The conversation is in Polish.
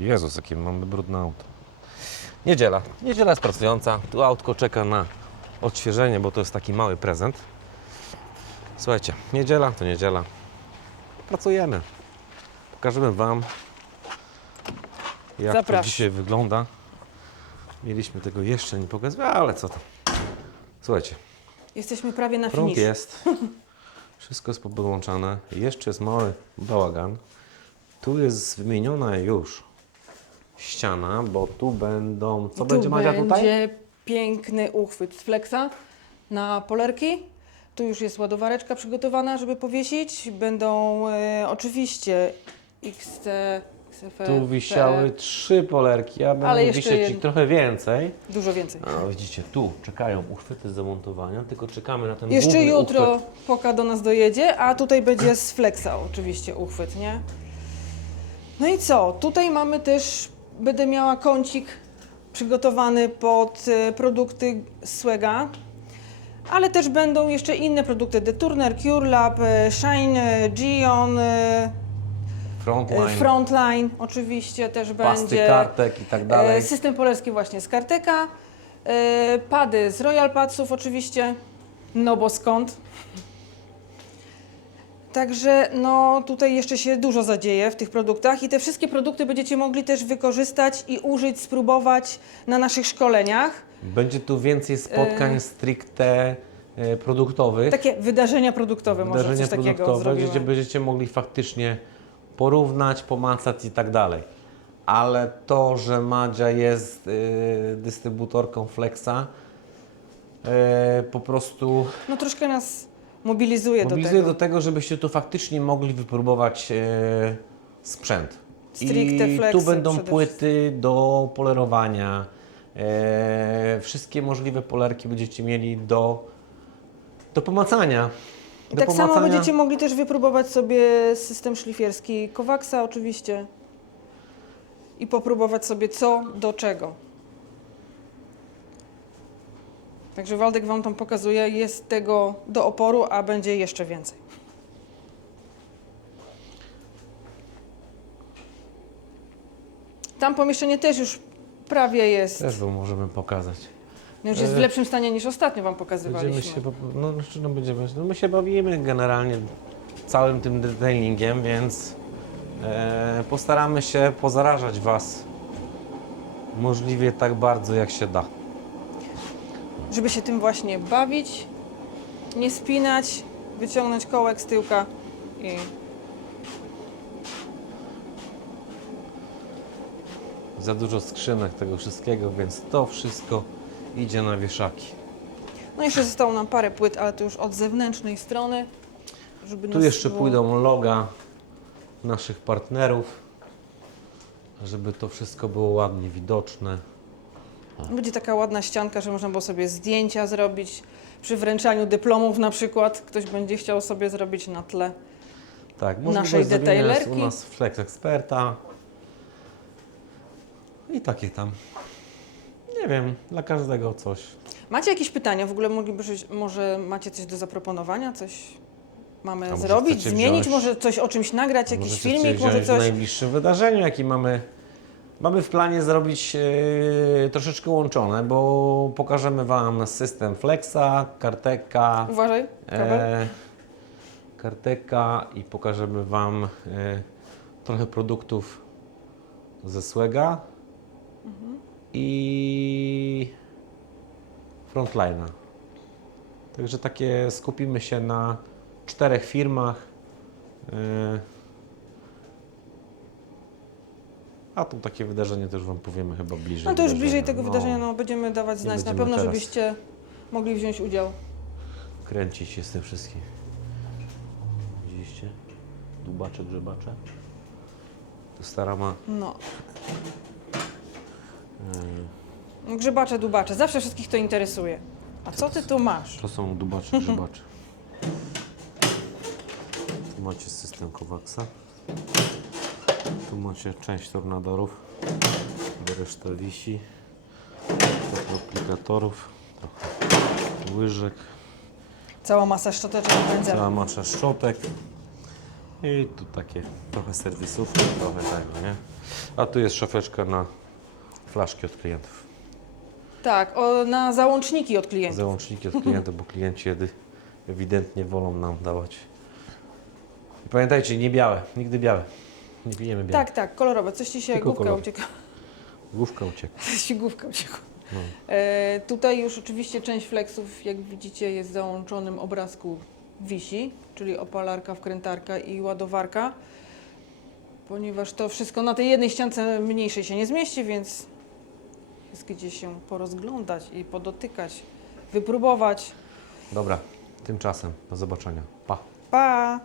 Jezus, jakie mamy brudne auto. Niedziela. Niedziela jest pracująca. Tu autko czeka na odświeżenie, bo to jest taki mały prezent. Słuchajcie, niedziela to niedziela. Pracujemy. Pokażemy Wam, jak to dzisiaj wygląda. Mieliśmy tego jeszcze nie pokazać, ale co tam. Słuchajcie, Jesteśmy prawie na prąd finish. jest. Wszystko jest podłączane. Jeszcze jest mały bałagan. Tu jest wymieniona już ściana, bo tu będą. Co tu będzie Madzia będzie tutaj? piękny uchwyt z flexa na polerki. Tu już jest ładowareczka przygotowana, żeby powiesić. Będą e, oczywiście XC, XFE, Tu wisiały trzy polerki, ja Ale będę jeszcze wisieć ich jed- trochę więcej. Dużo więcej. A widzicie, tu czekają uchwyty z zamontowania, tylko czekamy na ten Jeszcze główny jutro uchwyt. Poka do nas dojedzie, a tutaj będzie z Flexa oczywiście uchwyt, nie? No i co? Tutaj mamy też, będę miała kącik przygotowany pod e, produkty Swega, ale też będą jeszcze inne produkty, Deturner, CureLab, e, Shine, e, Gion, Frontline, Frontline oczywiście też pasty będzie. kartek i tak dalej. System polerski właśnie z Karteka. Pady z Royal Padsów oczywiście. No bo skąd? Także no tutaj jeszcze się dużo zadzieje w tych produktach i te wszystkie produkty będziecie mogli też wykorzystać i użyć, spróbować na naszych szkoleniach. Będzie tu więcej spotkań stricte e, produktowych. Takie wydarzenia produktowe może wydarzenia coś takiego produktowe, zrobimy. gdzie będziecie mogli faktycznie porównać, pomacać i tak dalej. Ale to, że Madzia jest y, dystrybutorką Flexa, y, po prostu No troszkę nas mobilizuje, mobilizuje do do tego. tego, żebyście tu faktycznie mogli wypróbować y, sprzęt. Stricte I Flexy tu będą przede płyty do polerowania. y, wszystkie możliwe polerki będziecie mieli do, do pomacania. I Do tak samo pomacania. będziecie mogli też wypróbować sobie system szlifierski Kowaxa oczywiście i popróbować sobie co do czego. Także Waldek Wam tam pokazuje, jest tego do oporu, a będzie jeszcze więcej. Tam pomieszczenie też już prawie jest. Też wam możemy pokazać. No już jest w E, lepszym stanie niż ostatnio Wam Będziemy pokazywaliśmy. się, po- no, znaczy, no, będziemy, no my się bawimy generalnie całym tym detailingiem, więc e, postaramy się pozarażać Was możliwie tak bardzo jak się da. Żeby się tym właśnie bawić, nie spinać, wyciągnąć kołek z tyłka i Za dużo skrzynek tego wszystkiego, więc to wszystko idzie na wieszaki. no jeszcze zostało nam parę płyt, ale to już od zewnętrznej strony, żeby Tu nas jeszcze było- pójdą loga naszych partnerów, żeby to wszystko było ładnie widoczne. Będzie taka ładna ścianka, że można było sobie zdjęcia zrobić przy wręczaniu dyplomów na przykład. Ktoś będzie chciał sobie zrobić na tle. Tak, Naszej zrobienia jest u detailerki. nas Flex Experta. I takie tam. Nie wiem, dla każdego coś. Macie jakieś pytania? W ogóle moglibyście, może macie coś do zaproponowania? Coś mamy zrobić, zmienić? wziąć- Może coś o czymś nagrać, jakiś filmik, może w coś... najbliższym wydarzeniu, jaki mamy. Mamy w planie zrobić e, troszeczkę łączone, bo pokażemy Wam system Flexa, Karteka, Uważaj, kabel. e, Karteka i pokażemy Wam e, trochę produktów ze Swega i Frontline'a. Także takie skupimy się na czterech firmach. e, A tu takie wydarzenie też Wam powiemy chyba bliżej. No to już bliżej tego No, wydarzenia no, będziemy dawać znać na będziemy pewno, teraz. żebyście mogli wziąć udział. Kręcić się z tym wszystkim. Widzieliście? Dubacze, grzebacze. To stara ma No. e, Grzybacze, dubacze. Zawsze wszystkich to interesuje. A co ty tu masz? To są dubacze, grzybacze. Tu macie system Kowaxa. Tu macie część tornadorów. Do reszta wisi. Trochę aplikatorów. Trochę łyżek. Cała masa szczoteczek pędzeli. Cała masza szczotek. I tu takie trochę serwisówki, trochę tego, nie? A tu jest szafeczka na flaszki od klientów. Tak, o, na załączniki od klientów. Załączniki od klientów, bo klienci jedy ewidentnie wolą nam dawać. I pamiętajcie, nie białe, nigdy białe. Nie pijemy białe. Tak, tak, kolorowe. Coś ci się Tylko główka kolor. ucieka. Główka ucieka. Coś ci główka uciekła. No. E, tutaj już oczywiście część flexów, jak widzicie, jest w załączonym obrazku wisi, czyli opalarka, wkrętarka i ładowarka. Ponieważ to wszystko na tej jednej ściance mniejszej się nie zmieści, więc jest gdzie się porozglądać i podotykać, wypróbować. Dobra, tymczasem do zobaczenia. Pa. Pa!